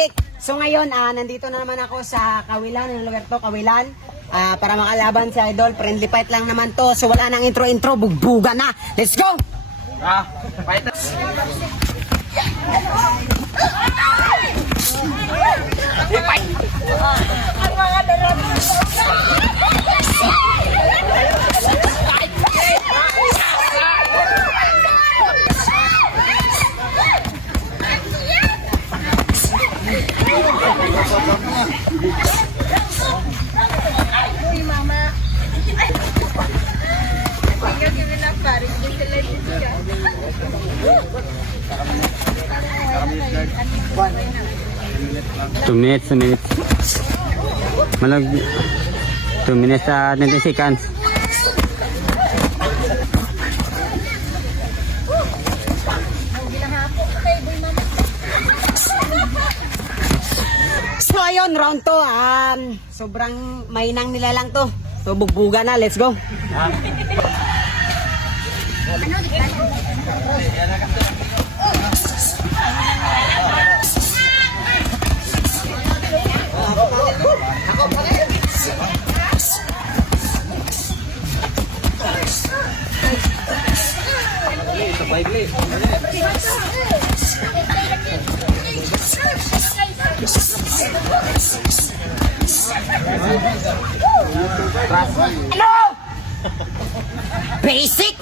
basic. So ngayon, nandito na naman ako sa Kawilan, ng lugar to, Kawilan. Para makalaban si Idol. Friendly fight lang naman to. So wala nang intro-intro, bugbuga na. Let's go! Fight. Ang mga darami. Uy, mama. Tingnan kami na paring dito lang dito ka. 2 minutes, 2 minutes. Malag 2 minutes 90 seconds. So ayun, round to. Sobrang mainang nila lang to. So bugbuga na, let's go. Basic!